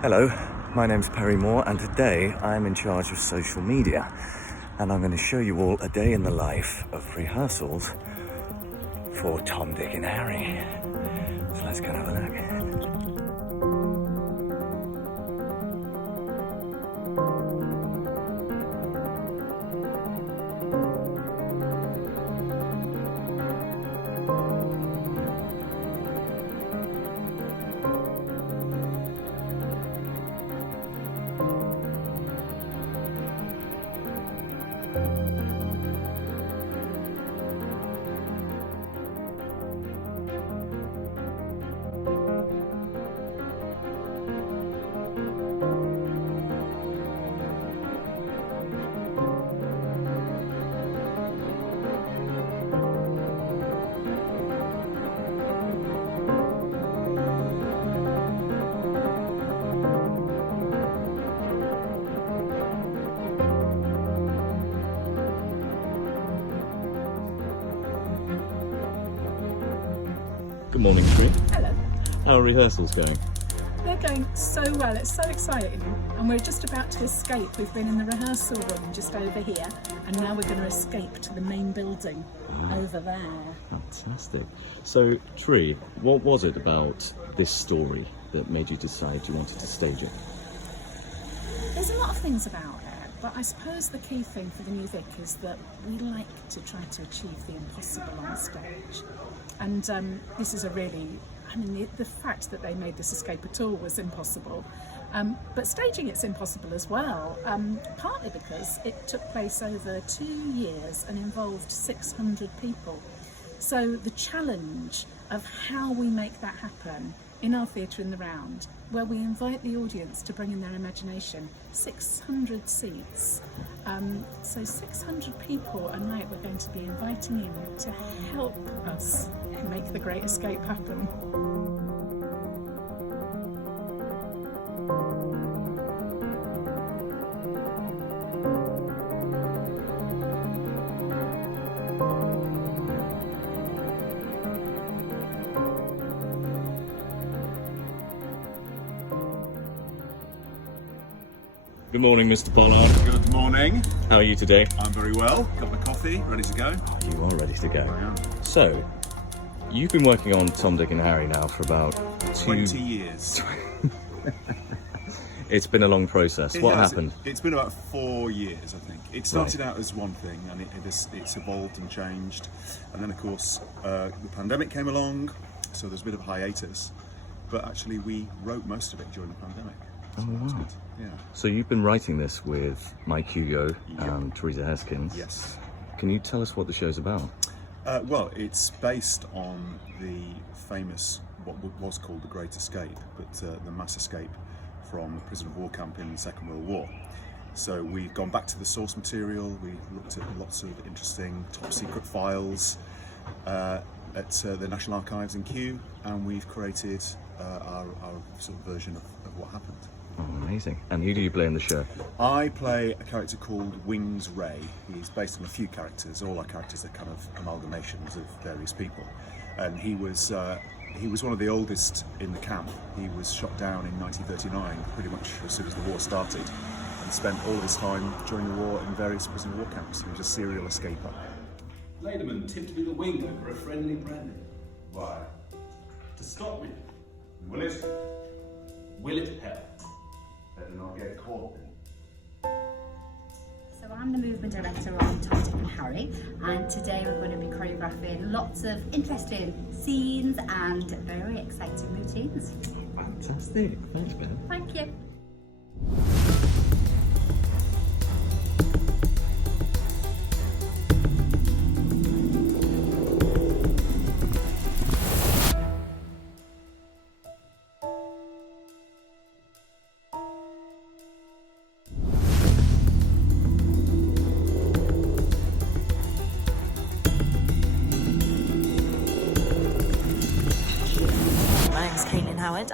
Hello, my name's Perry Moore and today I'm in charge of social media and I'm going to show you all a day in the life of rehearsals for Tom, Dick and Harry. So let's go and have a look. Good morning, Tree. Hello. How are rehearsals going? They're going so well, it's so exciting. And we're just about to escape. We've been in the rehearsal room just over here, and now we're going to escape to the main building over there. Fantastic. So, Tree, what was it about this story that made you decide you wanted to stage it? There's a lot of things about it, but I suppose the key thing for the new Vic is that we like to try to achieve the impossible on stage. And this is a really, the fact that they made this escape at all was impossible. But staging it's impossible as well, partly because it took place over 2 years and involved 600 people. So the challenge of how we make that happen in our theatre in the round, where we invite the audience to bring in their imagination, 600 seats. So 600 people a night we're going to be inviting in to help us make the Great Escape happen. Good morning, Mr. Pollard. Good morning. How are you today? I'm very well. Got my coffee, ready to go. You are ready to go. I am. So, you've been working on Tom, Dick and Harry now for about 20 years. It's been a long process. What happened? It's been about 4 years, I think. It started out as one thing, and it's evolved and changed. And then, of course, the pandemic came along, so there's a bit of a hiatus. But actually, we wrote most of it during the pandemic. Oh, wow. Yeah. So you've been writing this with Mike Hugo and Teresa Heskins. Yes. Can you tell us what the show's about? Well, it's based on the famous, what was called the Great Escape, but the mass escape from the prisoner of war camp in the Second World War. So we've gone back to the source material, we looked at lots of interesting top secret files at the National Archives in Kew, and we've created our sort of version of what happened. Oh, amazing. And who do you play in the show? I play a character called Wings Ray. He's based on a few characters. All our characters are kind of amalgamations of various people. And he was one of the oldest in the camp. He was shot down in 1939, pretty much as soon as the war started, and spent all of his time during the war in various prisoner of war camps. He was a serial escaper. Ladyman tipped me the wing over a friendly brandy. Why? To stop me. Will it? Will it help? Better not get caught then. So I'm the movement director on Tom, Dick and Harry, and today we're going to be choreographing lots of interesting scenes and very exciting routines. Fantastic. Thanks, Ben. Thank you.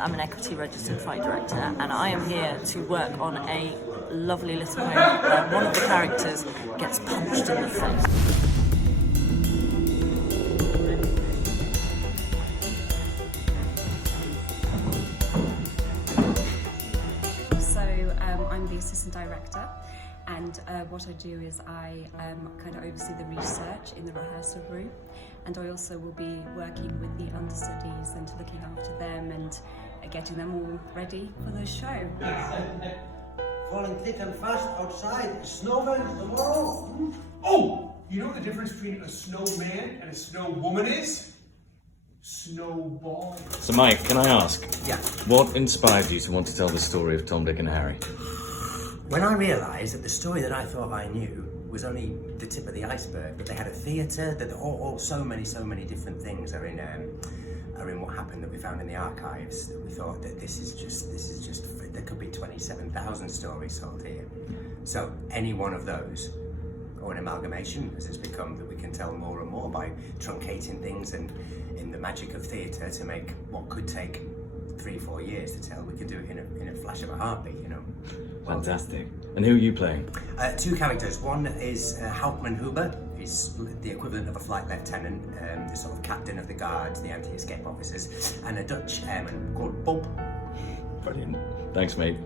I'm an equity registered fight director, and I am here to work on a lovely little moment where one of the characters gets punched in the face. I'm the assistant director, and what I do is I kind of oversee the research in the rehearsal room, and I also will be working with the understudies and looking after them and getting them all ready for the show. Falling thick and fast outside. Snowman tomorrow. Oh! You know what the difference between a snowman and a snowwoman is? Snowball. So Mike, can I ask, Yeah. what inspired you to want to tell the story of Tom, Dick and Harry? When I realised that the story that I thought I knew was only the tip of the iceberg, but they had a theatre, that so many different things are in what happened that we found in the archives, that we thought that this is just there could be 27,000 stories told here. So any one of those, or an amalgamation, as it's become, that we can tell more and more by truncating things, and in the magic of theatre, to make what could take 3-4 years to tell, we can do it in a flash of a heartbeat, you know. Fantastic. And who are you playing? 2 characters. One is Hauptmann Huber. He's the equivalent of a flight lieutenant, the sort of captain of the guards, the anti-escape officers, and a Dutch airman called Bob. Brilliant. Thanks, mate.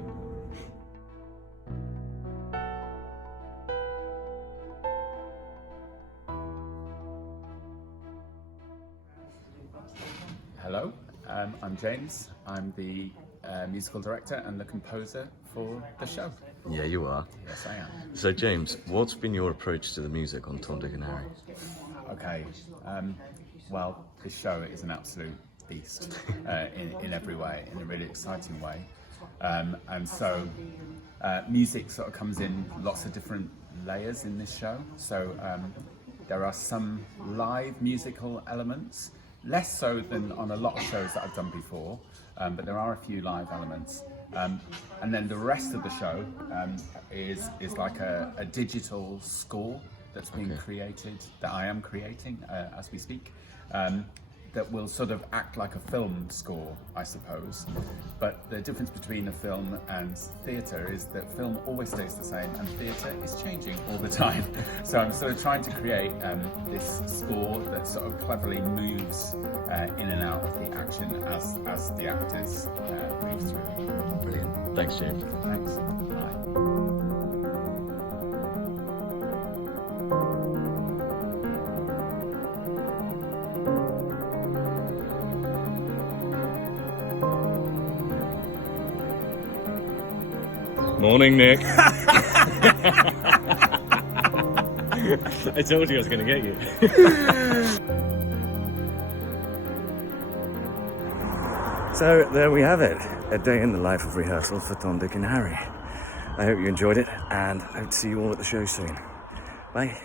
Hello, I'm James. I'm the musical director and the composer for the show. Yeah, you are. Yes, I am. So James, what's been your approach to the music on Tom, Dick and Harry? Okay, well, this show is an absolute beast in every way, in a really exciting way. And so music sort of comes in lots of different layers in this show. So there are some live musical elements, less so than on a lot of shows that I've done before, but there are a few live elements. And then the rest of the show is like a digital score that's being created, that I am creating as we speak, that will sort of act like a film score, I suppose. But the difference between a film and theatre is that film always stays the same and theatre is changing all the time. So I'm sort of trying to create this score that sort of cleverly moves in and out of the action as the actors move through. Brilliant. Thanks, James. Thanks. Bye. Morning, Nick. I told you I was going to get you. So there we have it, a day in the life of rehearsal for Tom, Dick and Harry. I hope you enjoyed it, and I hope to see you all at the show soon. Bye.